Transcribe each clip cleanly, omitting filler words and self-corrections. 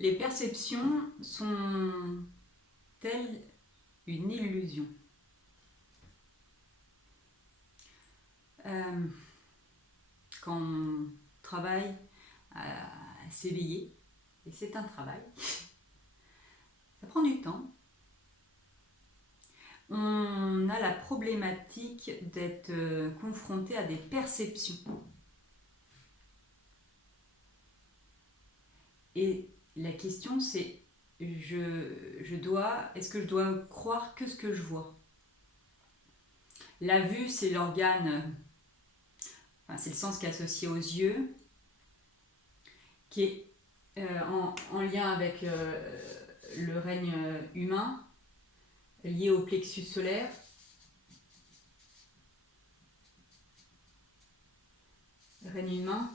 Les perceptions sont-elles une illusion? Quand on travaille à s'éveiller, et c'est un travail, ça prend du temps, on a la problématique d'être confronté à des perceptions. Et la question c'est, est-ce que je dois croire que ce que je vois? La vue, c'est l'organe, c'est le sens qui est associé aux yeux, qui est en lien avec le règne humain, lié au plexus solaire. Le règne humain.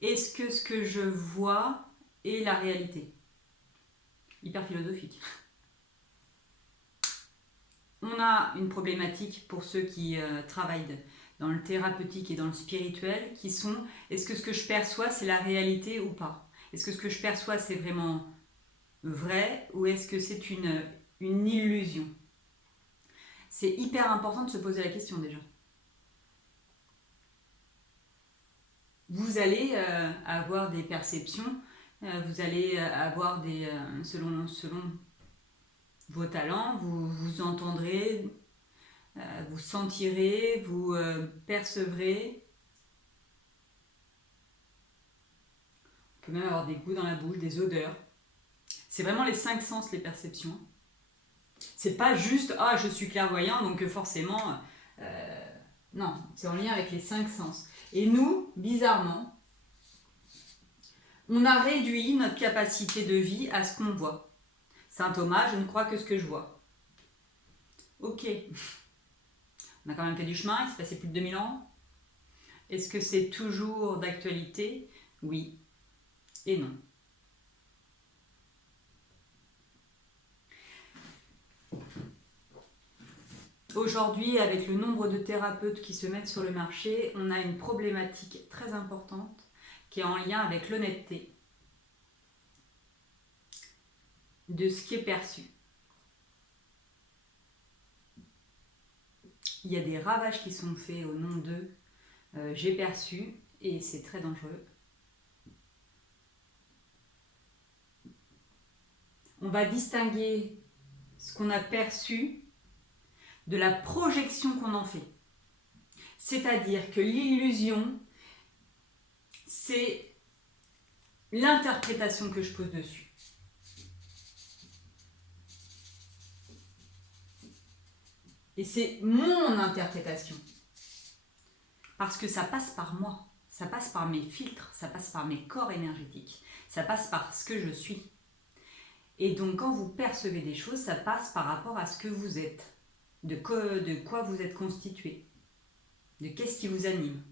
Est-ce que ce que je vois est la réalité? Hyper philosophique. On a une problématique pour ceux qui travaillent dans le thérapeutique et dans le spirituel, qui sont, est-ce que ce que je perçois c'est la réalité ou pas? Est-ce que ce que je perçois c'est vraiment vrai ou est-ce que c'est une illusion? C'est hyper important de se poser la question déjà. Vous allez avoir des perceptions, vous allez avoir selon vos talents, vous entendrez, vous sentirez, vous percevrez. On peut même avoir des goûts dans la bouche, des odeurs. C'est vraiment les 5 sens, les perceptions. C'est pas juste ah je suis clairvoyant donc forcément non, c'est en lien avec les 5 sens. Et nous, bizarrement, on a réduit notre capacité de vie à ce qu'on voit. Saint Thomas, je ne crois que ce que je vois. Ok, on a quand même fait du chemin, il s'est passé plus de 2000 ans. Est-ce que c'est toujours d'actualité? Oui et non. Aujourd'hui, avec le nombre de thérapeutes qui se mettent sur le marché, on a une problématique très importante qui est en lien avec l'honnêteté de ce qui est perçu. Il y a des ravages qui sont faits au nom de j'ai perçu et c'est très dangereux. On va distinguer ce qu'on a perçu de la projection qu'on en fait. C'est-à-dire que l'illusion, c'est l'interprétation que je pose dessus. Et c'est mon interprétation. Parce que ça passe par moi, ça passe par mes filtres, ça passe par mes corps énergétiques, ça passe par ce que je suis. Et donc quand vous percevez des choses, ça passe par rapport à ce que vous êtes, de quoi vous êtes constitué, de qu'est-ce qui vous anime.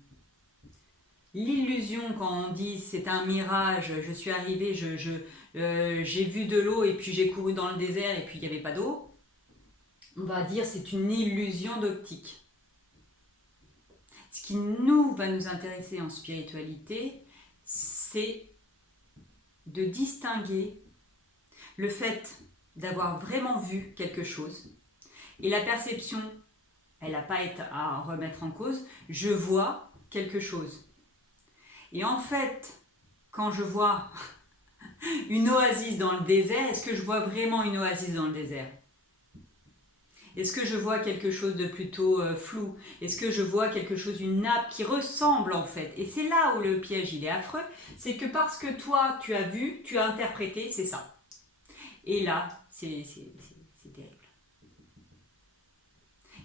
L'illusion, quand on dit c'est un mirage, je suis arrivé, j'ai vu de l'eau et puis j'ai couru dans le désert et puis il n'y avait pas d'eau, on va dire c'est une illusion d'optique. Ce qui va nous intéresser en spiritualité, c'est de distinguer le fait d'avoir vraiment vu quelque chose. Et la perception, elle n'a pas à remettre en cause. Je vois quelque chose. Et en fait, quand je vois une oasis dans le désert, est-ce que je vois vraiment une oasis dans le désert? Est-ce que je vois quelque chose de plutôt flou? Est-ce que je vois quelque chose, une nappe qui ressemble en fait? Et c'est là où le piège il est affreux, c'est que parce que toi tu as vu, tu as interprété, c'est ça. Et là, c'est terrible.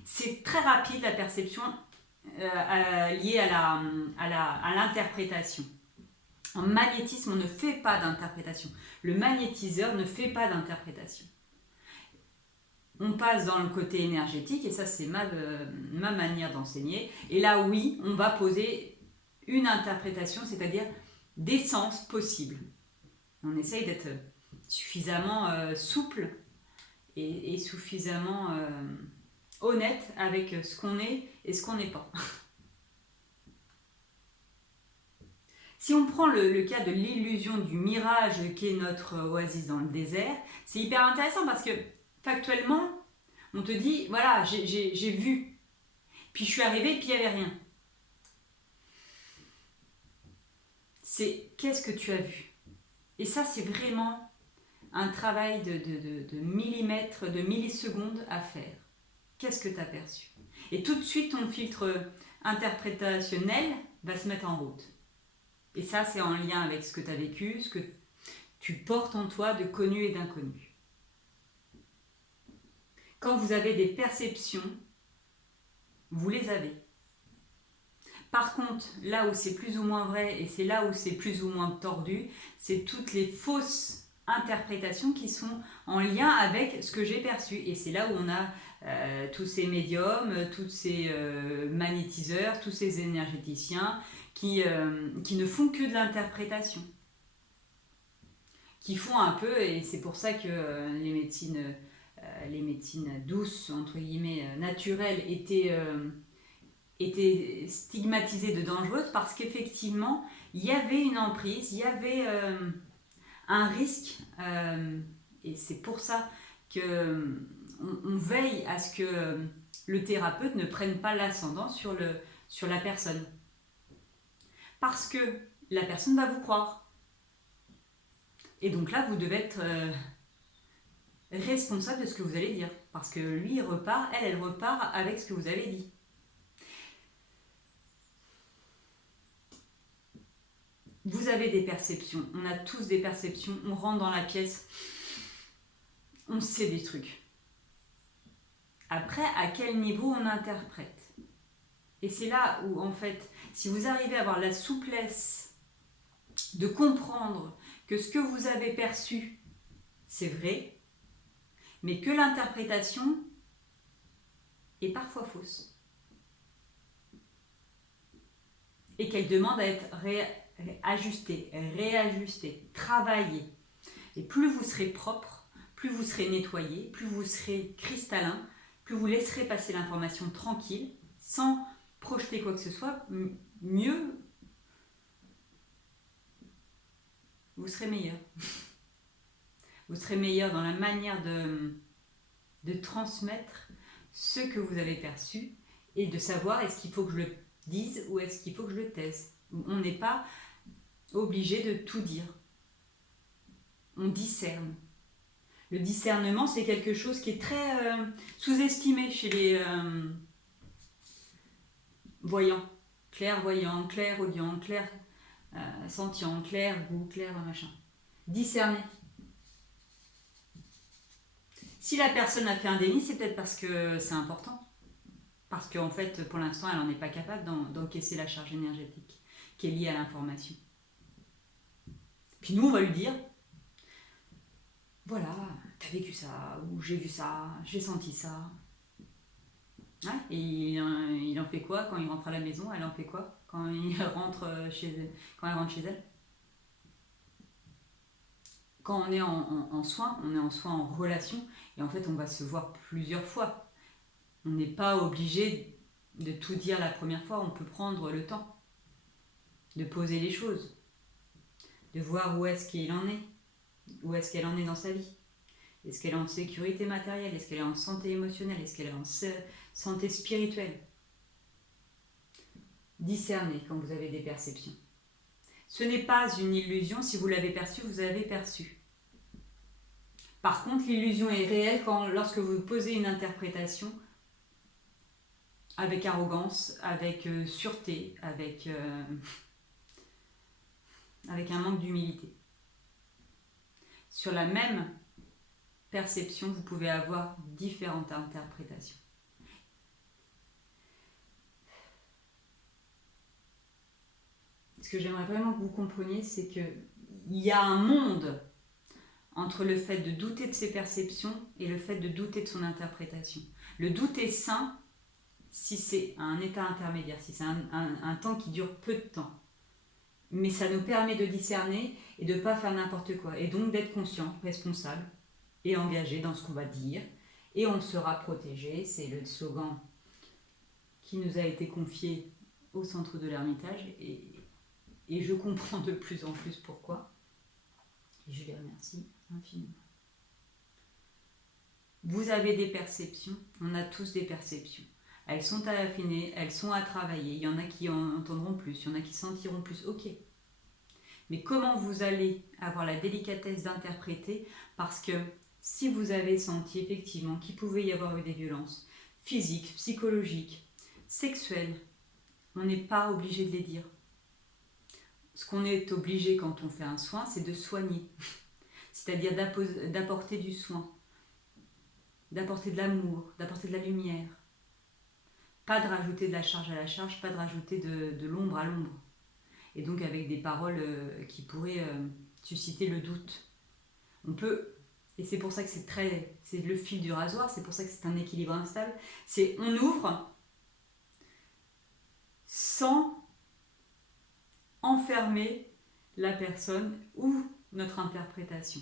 C'est très rapide la perception liée à l'interprétation. En magnétisme, on ne fait pas d'interprétation. Le magnétiseur ne fait pas d'interprétation. On passe dans le côté énergétique, et ça c'est ma manière d'enseigner. Et là, oui, on va poser une interprétation, c'est-à-dire des sens possibles. On essaye d'être suffisamment souple et suffisamment honnête avec ce qu'on est et ce qu'on n'est pas. Si on prend le cas de l'illusion du mirage qui est notre oasis dans le désert, c'est hyper intéressant parce que factuellement, on te dit, voilà, j'ai vu, puis je suis arrivée, puis il n'y avait rien. C'est qu'est-ce que tu as vu? Et ça, c'est vraiment un travail de millimètres, de millisecondes à faire. Qu'est-ce que tu as perçu? Et tout de suite, ton filtre interprétationnel va se mettre en route. Et ça, c'est en lien avec ce que tu as vécu, ce que tu portes en toi de connu et d'inconnu. Quand vous avez des perceptions, vous les avez. Par contre, là où c'est plus ou moins vrai et c'est là où c'est plus ou moins tordu, c'est toutes les fausses interprétations qui sont en lien avec ce que j'ai perçu. Et c'est là où on a tous ces médiums, tous ces magnétiseurs, tous ces énergéticiens qui ne font que de l'interprétation. Qui font un peu, et c'est pour ça que les médecines douces, entre guillemets, naturelles, étaient stigmatisées de dangereuses parce qu'effectivement, il y avait une emprise, il y avait un risque, et c'est pour ça que on veille à ce que le thérapeute ne prenne pas l'ascendant sur la personne. Parce que la personne va vous croire. Et donc là, vous devez être responsable de ce que vous allez dire. Parce que lui, il repart, elle repart avec ce que vous avez dit. Vous avez des perceptions. On a tous des perceptions. On rentre dans la pièce. On sait des trucs. Après, à quel niveau on interprète? Et c'est là où, en fait, si vous arrivez à avoir la souplesse de comprendre que ce que vous avez perçu, c'est vrai, mais que l'interprétation est parfois fausse. Et qu'elle demande à être ajustée, réajustée, travaillée. Et plus vous serez propre, plus vous serez nettoyé, plus vous serez cristallin, plus vous laisserez passer l'information tranquille, sans projeter quoi que ce soit, mieux vous serez meilleur. Vous serez meilleur dans la manière de transmettre ce que vous avez perçu et de savoir est-ce qu'il faut que je le dise ou est-ce qu'il faut que je le taise. On n'est pas obligé de tout dire. On discerne. Le discernement, c'est quelque chose qui est très sous-estimé chez les voyants. Clairvoyants, clairaudients, sentients, clair goût, clair machin. Discerner. Si la personne a fait un déni, c'est peut-être parce que c'est important. Parce qu'en fait, pour l'instant, elle n'en est pas capable d'encaisser la charge énergétique qui est liée à l'information. Puis nous, on va lui dire, voilà, t'as vécu ça, ou j'ai vu ça, j'ai senti ça. Ouais, et il en fait quoi quand il rentre à la maison? Elle en fait quoi quand il rentre quand elle rentre chez elle? Quand on est en soins, on est en soins en relation, et en fait, on va se voir plusieurs fois. On n'est pas obligé de tout dire la première fois, on peut prendre le temps de poser les choses, de voir où est-ce qu'il en est, où est-ce qu'elle en est dans sa vie. Est-ce qu'elle est en sécurité matérielle? Est-ce qu'elle est en santé émotionnelle? Est-ce qu'elle est en santé spirituelle? Discernez quand vous avez des perceptions. Ce n'est pas une illusion, si vous l'avez perçu, vous avez perçu. Par contre, l'illusion est réelle lorsque vous posez une interprétation avec arrogance, avec sûreté, avec un manque d'humilité. Sur la même perception, vous pouvez avoir différentes interprétations. Ce que j'aimerais vraiment que vous compreniez, c'est qu'il y a un monde entre le fait de douter de ses perceptions et le fait de douter de son interprétation. Le doute est sain si c'est un état intermédiaire, si c'est un temps qui dure peu de temps. Mais ça nous permet de discerner et de ne pas faire n'importe quoi. Et donc d'être conscient, responsable et engagé dans ce qu'on va dire. Et on sera protégé, c'est le slogan qui nous a été confié au centre de l'Ermitage. Et et je comprends de plus en plus pourquoi. Et je les remercie infiniment. Vous avez des perceptions, on a tous des perceptions. Elles sont à affiner, elles sont à travailler. Il y en a qui en entendront plus, il y en a qui sentiront plus. Ok. Mais comment vous allez avoir la délicatesse d'interpréter? Parce que si vous avez senti effectivement qu'il pouvait y avoir eu des violences physiques, psychologiques, sexuelles, on n'est pas obligé de les dire. Ce qu'on est obligé quand on fait un soin, c'est de soigner. C'est-à-dire d'apporter du soin, d'apporter de l'amour, d'apporter de la lumière. Pas de rajouter de la charge à la charge, pas de rajouter de l'ombre à l'ombre. Et donc avec des paroles qui pourraient susciter le doute. On peut, et c'est pour ça que c'est le fil du rasoir, c'est pour ça que c'est un équilibre instable, c'est on ouvre sans enfermer la personne ou notre interprétation.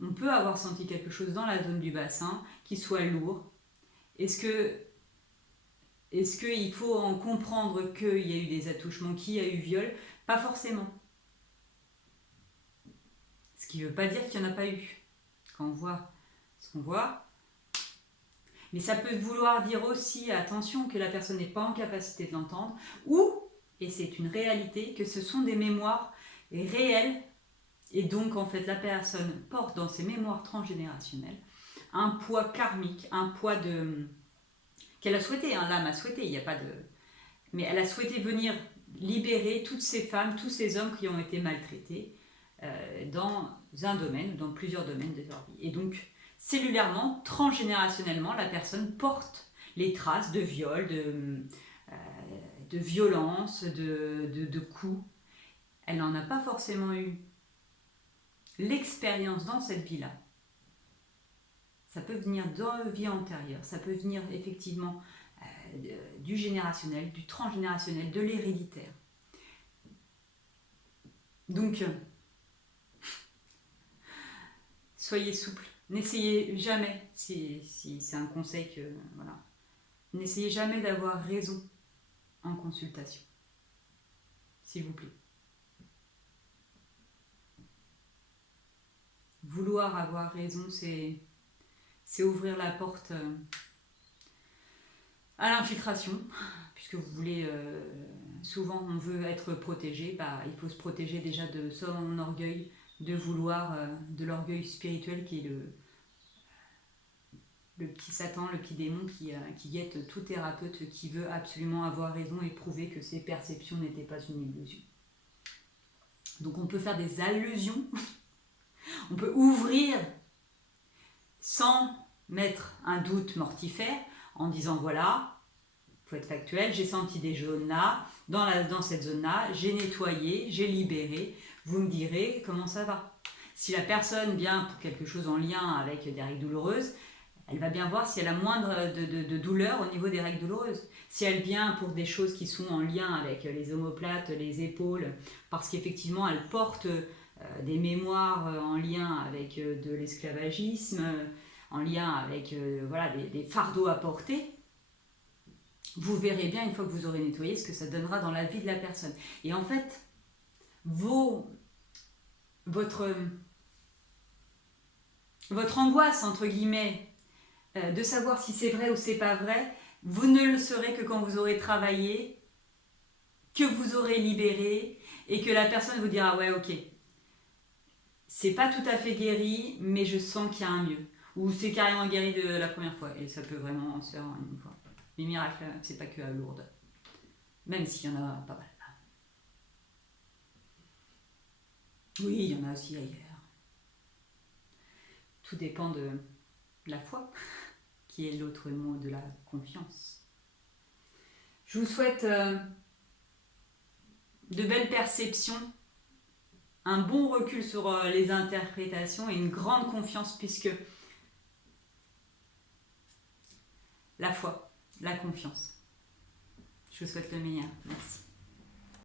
On peut avoir senti quelque chose dans la zone du bassin qui soit lourd. Est-ce qu'il faut en comprendre qu'il y a eu des attouchements, qu'il y a eu viol? Pas forcément. Ce qui ne veut pas dire qu'il n'y en a pas eu. Quand on voit ce qu'on voit. Mais ça peut vouloir dire aussi, attention, que la personne n'est pas en capacité de l'entendre, ou, et c'est une réalité, que ce sont des mémoires réelles, et donc en fait la personne porte dans ses mémoires transgénérationnelles un poids karmique, un poids qu'elle a souhaité, hein, l'âme a souhaité, il n'y a pas de... Mais elle a souhaité venir libérer toutes ces femmes, tous ces hommes qui ont été maltraités dans un domaine, dans plusieurs domaines de leur vie. Et donc, cellulairement, transgénérationnellement, la personne porte les traces de viol, de violence, de coups. Elle n'en a pas forcément eu l'expérience dans cette vie-là. Ça peut venir de vie antérieure, ça peut venir effectivement du générationnel, du transgénérationnel, de l'héréditaire. Donc, soyez souple. N'essayez jamais, si c'est un conseil que... Voilà, n'essayez jamais d'avoir raison en consultation. S'il vous plaît. Vouloir avoir raison, c'est ouvrir la porte à l'infiltration, puisque vous voulez... souvent, on veut être protégé, il faut se protéger déjà de son orgueil, de vouloir, de l'orgueil spirituel qui est le petit Satan, le petit démon qui guette tout thérapeute qui veut absolument avoir raison et prouver que ses perceptions n'étaient pas une illusion. Donc on peut faire des allusions, on peut ouvrir sans mettre un doute mortifère en disant voilà, il faut être factuel, j'ai senti des jaunes là, dans cette zone-là, j'ai nettoyé, j'ai libéré, vous me direz comment ça va. Si la personne vient pour quelque chose en lien avec des règles douloureuses, elle va bien voir si elle a moindre de douleur au niveau des règles douloureuses. Si elle vient pour des choses qui sont en lien avec les omoplates, les épaules, parce qu'effectivement elle porte des mémoires en lien avec de l'esclavagisme, en lien avec des fardeaux à porter, vous verrez bien une fois que vous aurez nettoyé ce que ça donnera dans la vie de la personne. Et en fait, votre angoisse, entre guillemets, de savoir si c'est vrai ou c'est pas vrai, vous ne le saurez que quand vous aurez travaillé, que vous aurez libéré et que la personne vous dira ouais ok, c'est pas tout à fait guéri mais je sens qu'il y a un mieux, ou c'est carrément guéri de la première fois, et ça peut vraiment se faire en une fois. Les miracles, c'est pas que à Lourdes, même s'il y en a pas mal. Oui, il y en a aussi ailleurs. Tout dépend de la foi, qui est l'autre mot de la confiance. Je vous souhaite de belles perceptions, un bon recul sur les interprétations et une grande confiance, puisque la foi, la confiance. Je vous souhaite le meilleur. Merci.